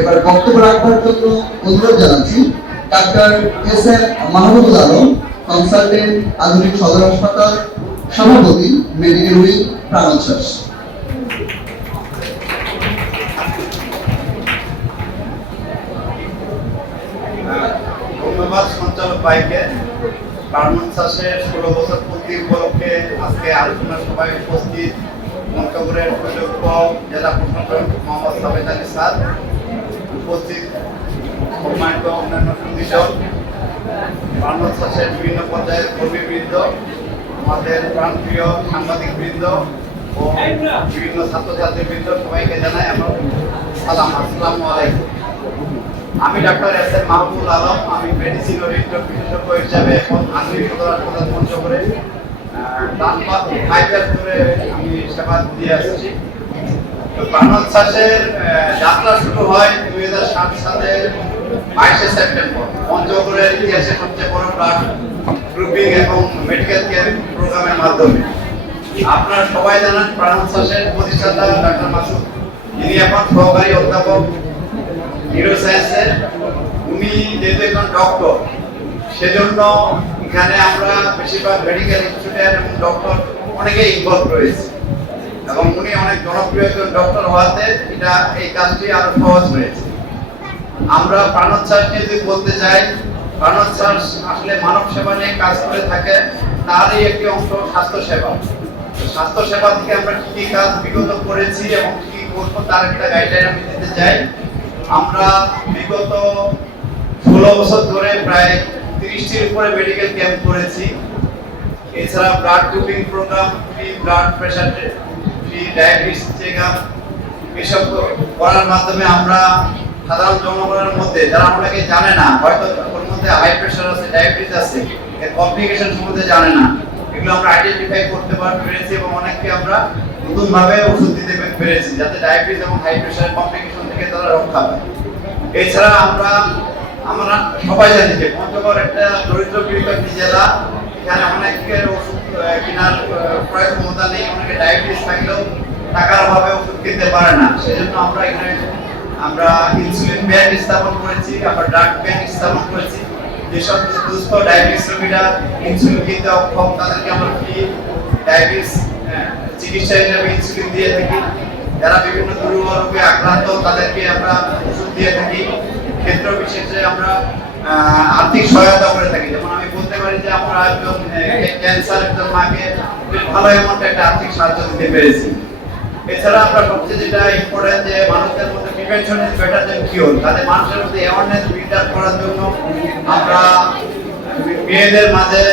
এবার বক্তব্য রাখবার জন্য অনুরোধ জানাচ্ছি doctor S M Mahmudul Alam consultant আধুনিক সদর হাসপাতাল, সভাপতি মেডিকেল উইং প্রাণোচ্ছ্বাস ধন্যবাদ সঞ্চালক ষোলো বছর পূর্তি উপলক্ষে আজকে আলোচনা সভায় উপস্থিত মন্তব্যের সুযোগ্য জেলা প্রশাসক মোহাম্মদ সাবেদ আলী উপস্থিত সম্মানিত অন্যান্য বিভিন্ন পর্যায়ের কর্মীবৃন্দ, আমাদের প্রাণপ্রিয় সাংবাদিক বৃন্দ ও বিভিন্ন ছাত্রছাত্রীবৃন্দ, সবাইকে জানাই আমার সালাম, আসসালামু আলাইকুম। আমি doctor S M Mahbubul Alam, আমি মেডিসিন ও হৃদরোগ বিশেষজ্ঞ হিসাবে এখন আধুনিক সদর হাসপাতাল পঞ্চগড়ে ফাইভ ইয়ার্স ধরে আমি সেবা দিয়ে আসছি। প্রাণোচ্ছ্বাসের যাত্রা শুরু হয় দুই হাজার সাত সালের বাইশে সেপ্টেম্বর। পঞ্চগড়ের ইতিহাসে সবচেয়ে বড় ব্লাড গ্রুপিং এবং মেডিকেল কেয়ার প্রোগ্রামের মাধ্যমে। আপনারা সবাই জানেন প্রতিষ্ঠাতা ডাক্তার মাসুদ। এখন সহকারী অধ্যাপক নিউরোসায়েন্সের উনি যেহেতু একজন ডক্টর সেজন্য এখানে আমরা বেশিরভাগ মেডিকেল স্টুডেন্ট এবং ডক্টর অনেকেই ইনভলভ রয়েছে। এবং উনি অনেক জনপ্রিয় একজন ডক্টর হওয়াতে এটা এই কাজটি আরও সহজ হয়েছে। আমরা প্রাণোচ্ছ্বাস নিয়ে যদি বলতে চাই প্রাণোচ্ছ্বাস আসলে মানব সেবা নিয়ে কাজ করে থাকে তারই একটি অংশ স্বাস্থ্য সেবা। স্বাস্থ্য সেবা থেকে আমরা কি কি কাজ বিগত করেছি এবং কি করব তার একটা গাইডলাইন আমি দিতে চাই। আমরা বিগত ষোলো বছর ধরে প্রায় তিরিশটির উপরে মেডিকেল ক্যাম্প করেছি। এছাড়া blood grouping programme free blood pressure free করার মাধ্যমে আমরা সাধারণ জনগণের মধ্যে, যারা অনেকে জানে না, হয়তো ওর মধ্যে হাই প্রেশার আছে ডায়াবেটিস আছে, এর কমপ্লিকেশন সম্বন্ধে জানে না, এগুলো আমরা আইডেন্টিফাই করতে পেরেছি এবং অনেককে আমরা নতুন ভাবে ওষুধ দিতে পেরেছি, যাতে ডায়াবেটিস এবং হাই প্রেশার কমপ্লিকেশন থেকে তারা রক্ষা পায়। এছাড়া আমরা আমরা সবাই জানি যে পঞ্চগড় একটা দরিদ্র পীড়িত জেলা, এখানে অনেকের ওষুধ কেনার ক্রয় ক্ষমতা নেই, অনেকে ডায়াবেটিস থাকলেও টাকার অভাবে ওষুধ কিনতে পারে না। সেজন্য আমরা এখানে, আমরা ইনসুলিন ব্যাংক স্থাপন করেছি, আমরা ড্রাগ ব্যাংক স্থাপন করেছি। যেসব দুস্থ ডায়াবেটিস রোগীরা ইনসুলিন কিনতে অক্ষম, তাদেরকে আমরা ফ্রি ডায়াবেটিস চিকিৎসা হিসেবে ইনসুলিন দিয়ে থাকি। যারা বিভিন্ন দুর্বল রোগে আক্রান্ত, তাদেরকে আমরা ওষুধ দিয়ে থাকি। ক্ষেত্র বিশেষে আমরা আর্থিক সহায়তা করে থাকি। যেমন আমি বলতে পারি যে আমরা একজন ক্যান্সার একজন মাকে ভালো অ্যামাউন্ট একটা আর্থিক সাহায্য দিতে পেরেছি। এছাড়া আমরা সবচেয়ে যেটা ইম্পর্টেন্ট যে মানুষদের মধ্যে prevention is better than cure তাদের মানুষের মধ্যে অ্যাওয়ারনেস বিল্ড আপ করার জন্য আমরা মেয়েদের মাঝে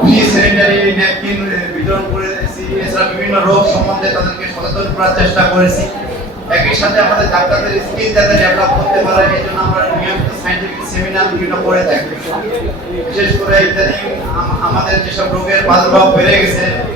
ফ্রি স্যানিটারি ন্যাপকিন বিতরণ করেছি। এছাড়া বিভিন্ন রোগ সম্বন্ধে তাদেরকে সচেতন করার চেষ্টা করেছি। একই সাথে আমাদের ডাক্তারদের স্কিল যাতে ডেভেলপ করতে পারে, এই জন্য আমরা নিয়মিত সাইন্টিফিক সেমিনার বিভিন্ন করে থাকি। বিশেষ করে আম- আমাদের যেসব রোগের প্রাদুর্ভাব বেড়ে গেছে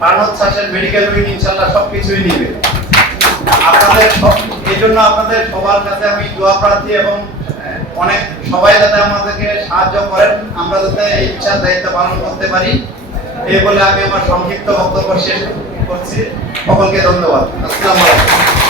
প্রাণোচ্ছ্বাসের মেডিকেল উইং ইনশাল্লাহ সবকিছুই নিবে। আপনাদের সব এই জন্য আপনাদের সবার কাছে আমি দোয়া প্রার্থী এবং অনেক সবাই যাতে আমাদেরকে সাহায্য করেন, আমরা যাতে এই ইচ্ছার দায়িত্ব পালন করতে পারি। এই বলে আমি আমার সংক্ষিপ্ত বক্তব্য শেষ করছি। সকলকে ধন্যবাদ। আসসালামু আলাইকুম।